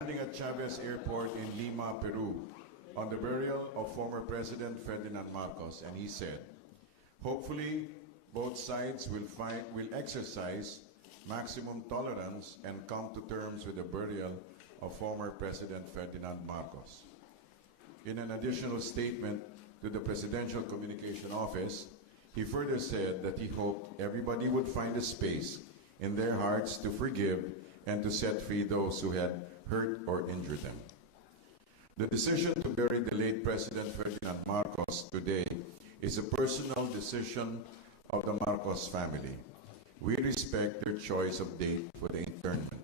Landing at Chavez Airport in Lima, Peru, on the burial of former President Ferdinand Marcos, and he said, "Hopefully, both sides will exercise maximum tolerance and come to terms with the burial of former President Ferdinand Marcos." In an additional statement to the Presidential Communication Office, he further said that he hoped everybody would find a space in their hearts to forgive and to set free those who had hurt or injured them. The decision to bury the late President Ferdinand Marcos today is a personal decision of the Marcos family. We respect their choice of date for the interment.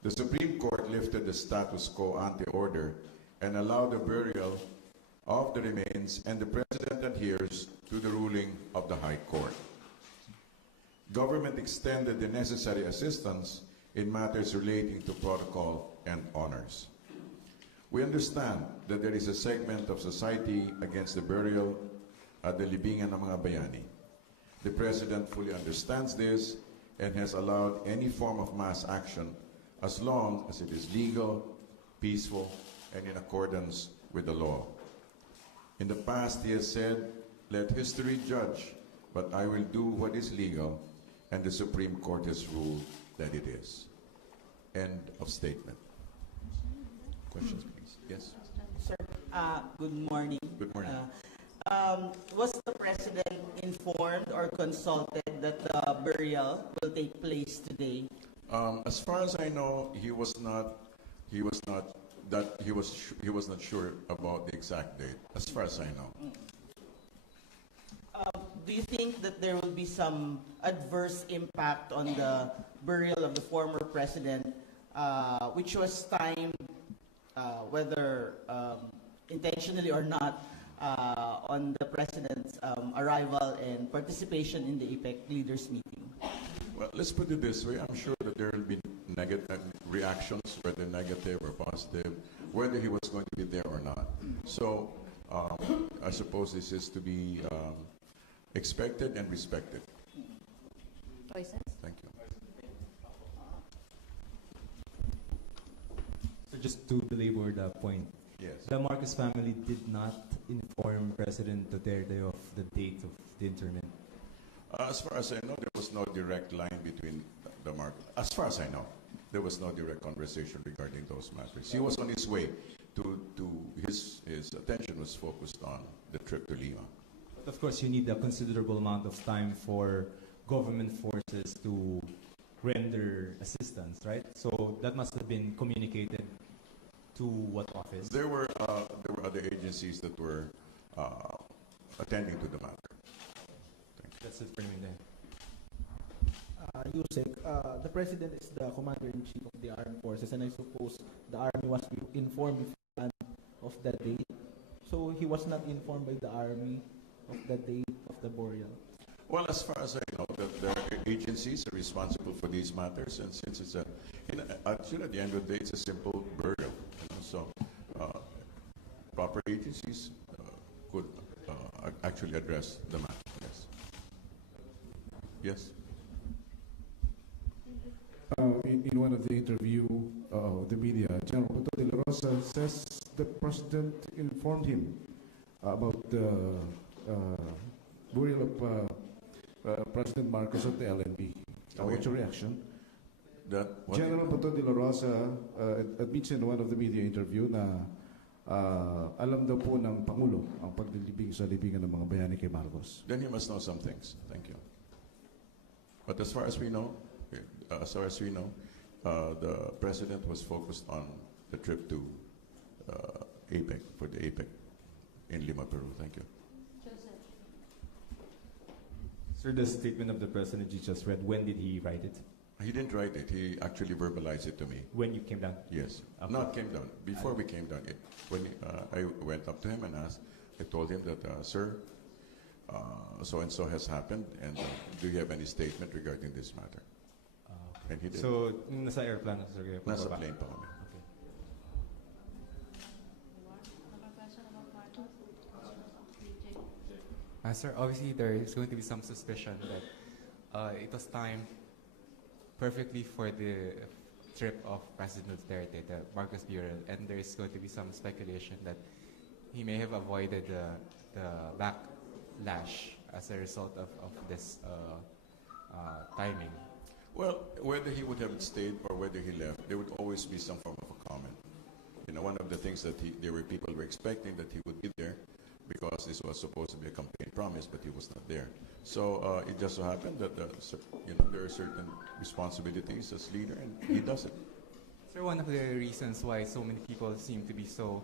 The Supreme Court lifted the status quo ante order and allowed the burial of the remains, and the President adheres to the ruling of the High Court. Government extended the necessary assistance in matters relating to protocol and honors. We understand that there is a segment of society against the burial at the libingan ng mga bayani. The President fully understands this and has allowed any form of mass action as long as it is legal, peaceful, and in accordance with the law. In the past, he has said, "Let history judge, but I will do what is legal," and the Supreme Court has ruled that it is. End of statement. Questions, please. Yes. Sir, good morning. Good morning. Was the President informed or consulted that the burial will take place today? As far as I know, he was not sure about the exact date. As far as I know. Do you think that there will be some adverse impact on the burial of the former president, which was timed, whether intentionally or not, on the president's arrival and participation in the APEC leaders meeting? Well, let's put it this way. I'm sure that there will be negative reactions, whether negative or positive, whether he was going to be there or not. So I suppose this is to be expected and respected. Voices? Thank you. So just to belabor the point, Yes. the Marcos family did not inform President Duterte of the date of the interment. As far as I know, there was no direct line between the Marcos. As far as I know, there was no direct conversation regarding those matters. He was on his way to his attention was focused on the trip to Lima. But of course, you need a considerable amount of time for government forces to render assistance, right? So that must have been communicated to what office? There were other agencies that were attending to the matter. That's it for me then. Yusek, the President is the Commander-in-Chief of the Armed Forces, and I suppose the Army was informed beforehand of that date. So he was not informed by the Army of the date of the burial. Well, as far as I know, the agencies are responsible for these matters, and since it's actually at the end of the day, it's a simple burial. So proper agencies could actually address the matter. Yes. Yes. In one of the interview of the media, General Pato de la Rosa says the President informed him about the burial of President Marcos at the LNP. What's your reaction? General Pato de la Rosa admits in one of the media interview na alam daw po ng Pangulo ang paglilibing sa libingan ng mga bayani kay Marcos. Then he must know some things. Thank you. But as far as we know, the President was focused on the trip to APEC, for the APEC in Lima, Peru. Thank you. Joseph. Sir, the statement of the President you just read, when did he write it? He didn't write it. He actually verbalized it to me. When you came down? Yes. Okay. Not came down. Before we came down. When I went up to him and asked, I told him that, sir, so-and-so has happened, and do you have any statement regarding this matter? Okay. And he did. So, nasa airplane, sir? Nasa plane pa kami. Okay. Sir, obviously there is going to be some suspicion that it was timed perfectly for the trip of President Duterte, the Marcos Bureau, and there is going to be some speculation that he may have avoided the backlash as a result of this timing. Well, whether he would have stayed or whether he left, there would always be some form of a comment. You know, one of the things that there were people were expecting that he would be there because this was supposed to be a campaign promise, but he was not there. So it just so happened that there are certain responsibilities as leader, and he does it. Sir, one of the reasons why so many people seem to be so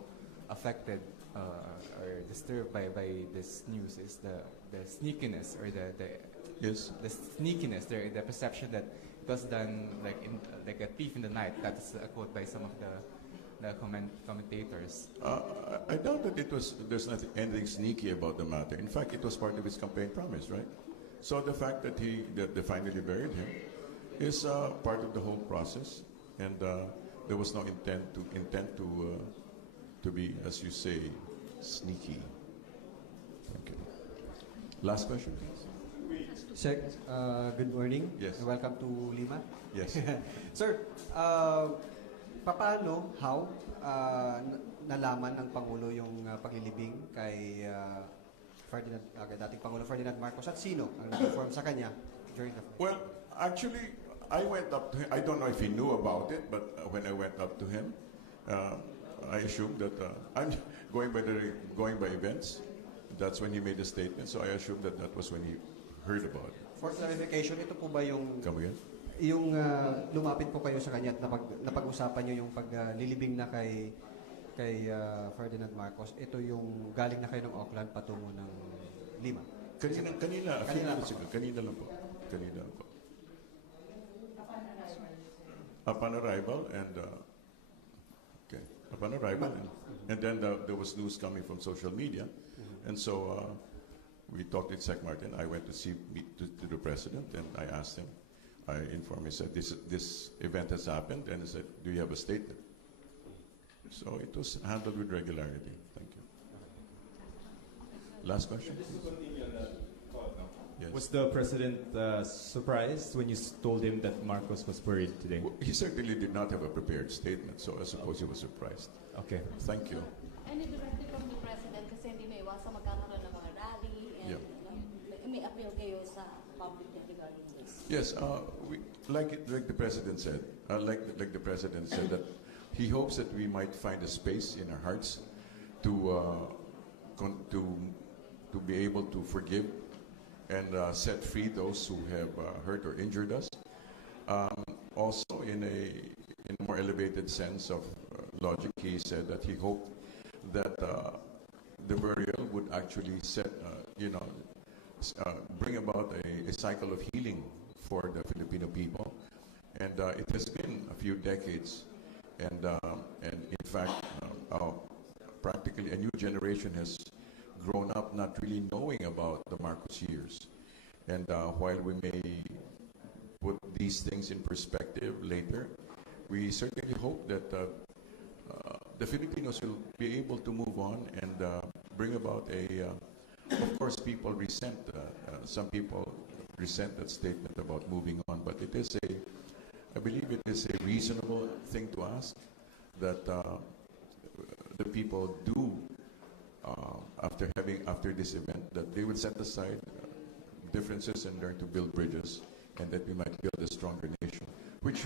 affected or disturbed by this news is the sneakiness or the Yes. the sneakiness, the perception that it was done like a thief in the night. That's a quote by some of the commentators. I doubt that there's nothing anything sneaky about the matter. In fact, it was part of his campaign promise, right? So the fact that they finally buried him is part of the whole process, and there was no intent to be, as you say, sneaky. Thank you. Last question, please. Sec, good morning. Yes. Welcome to Lima. Yes. Sir, how nalaman ng Pangulo yung paglilibing kay dating Pangulo Ferdinand Marcos at sino ang nag-inform sa kanya during the... Well, actually, I went up to him. I don't know if he knew about it, but when I went up to him, I assumed that I'm going by events. That's when he made the statement. So I assumed that was when he heard about it. For clarification, ito po ba yung... Come again? Yung lumapit po kayo sa kanya at napag-usapan nyo yung paglilibing na kay Ferdinand Marcos, ito yung galing na kayo ng Auckland patungo ng Lima? Kanina lang po. Upon arrival, and then there was news coming from social media, and so we talked with Sec Martin. I went to meet the president, and I asked him. I informed him. He said, this event has happened, and he said, do you have a statement? So it was handled with regularity. Thank you. Last question. Yes. Was the president surprised when you told him that Marcos was buried today? Well, he certainly did not have a prepared statement, so I suppose he was surprised. Okay. Thank you. Any directive from the President kasi hindi may iwasan magkakaroon ng mga rally and may appeal kayo sa public regarding this? Yes, like the president said, the president said that he hopes that we might find a space in our hearts to be able to forgive and set free those who have hurt or injured us. Also, in a more elevated sense of logic, he said that he hoped that the burial would actually bring about a cycle of healing for the Filipino people. And it has been a few decades, and in fact, practically a new generation has grown up not really knowing about the Marcos years. And while we may put these things in perspective later, we certainly hope that the Filipinos will be able to move on and bring about of course people resent, some people resent that statement about moving on, but I believe it is a reasonable thing to ask that the people do after this event, that they will set aside differences and learn to build bridges, and that we might build a stronger nation, which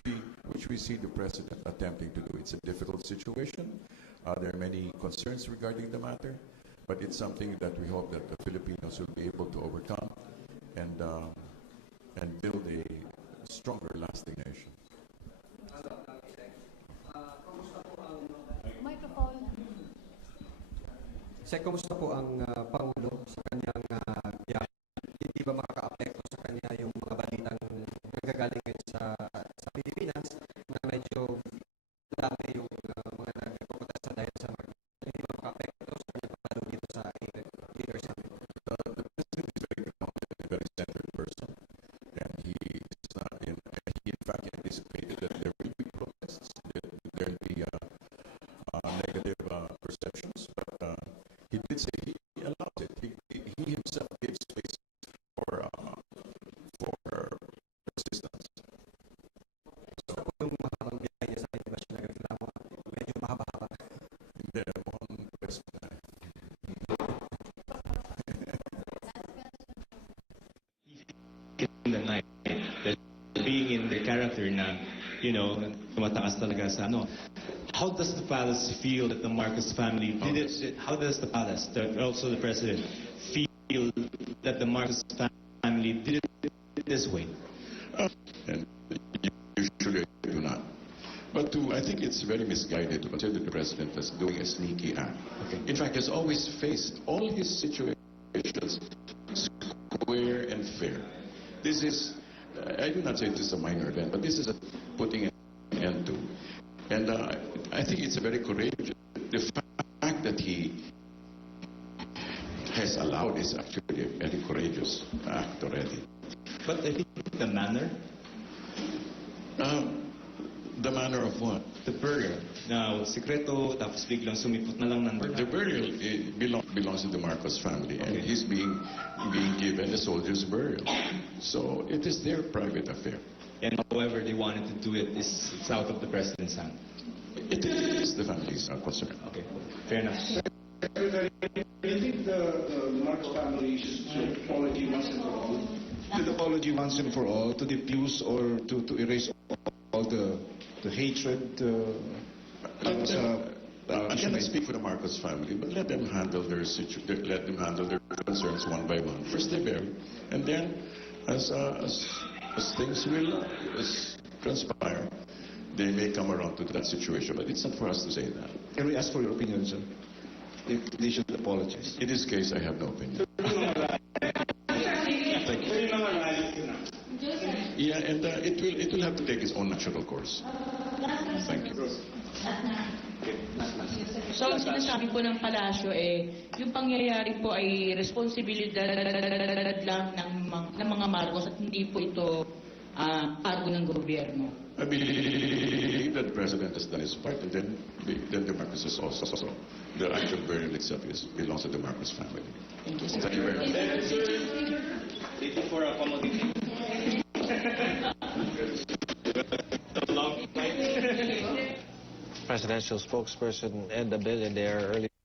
we see the president attempting to do. It's a difficult situation. There are many concerns regarding the matter, but it's something that we hope that the Filipinos will be able to overcome and build a stronger, lasting nation. Microphone. Sec, kumusta po ang Pangulo sa kanyang biyahe? Hindi ba makaka-apekto sa kanya yung mga balitang nagagaling ngayon sa Pilipinas na medyo dami yung mga nagpupunta dahil sa mga hindi ba makaka-apekto sa kanya palo dito sa leadership? The president is very grounded, a very centered person, and he in fact anticipated that there will be protests, there will be negative perceptions, but he did say he allows it. He himself gave space for resistance. So po yung mahabang biyahe tumataas talaga sa ano. How does the palace feel that the Marcos family did it? How does the palace, also the president, feel that the Marcos family did it this way? And usually I do not. But I think it's very misguided to consider the president as doing a sneaky act. Okay. In fact, he's always faced all his situations square and fair. This is, I do not say this is a minor event, but this is a putting an end to. And I think it's a very courageous. The fact that he has allowed is actually a very courageous act already. But I think the manner, the manner of what? the burial, na sikreto, tapos biglang sumipot na lang ng The burial belongs to the Marcos family, and Okay. he's being given a soldier's burial. So it is their private affair. And however they wanted to do it, it's out of the president's hand. It is the family's concern. Okay, fair enough. Secretary, do you think the Marcos family should apology once and for all? Should apology once and for all to diffuse or to erase all the hatred? I cannot speak for the Marcos family, but let them handle their concerns one by one. First they bury, and then as things will transpire, they may come around to that situation. But it's not for us to say that. Can we ask for your opinion, sir? If they should apologize. In this case, I have no opinion. Thank you. Yeah, and it will have to take its own natural course. Thank you. So, ang sinasabi po ng palasyo yung pangyayari po ay responsibilidad lang ng mga Marcos at hindi po ito cargo ng gobyerno. I believe that the president has done his part, and then the Marcos is also. The actual burial itself belongs to the Marcos family. Thank you, sir. Thank you very much. Thank you for accommodating. Presidential spokesperson Ed Abella there earlier.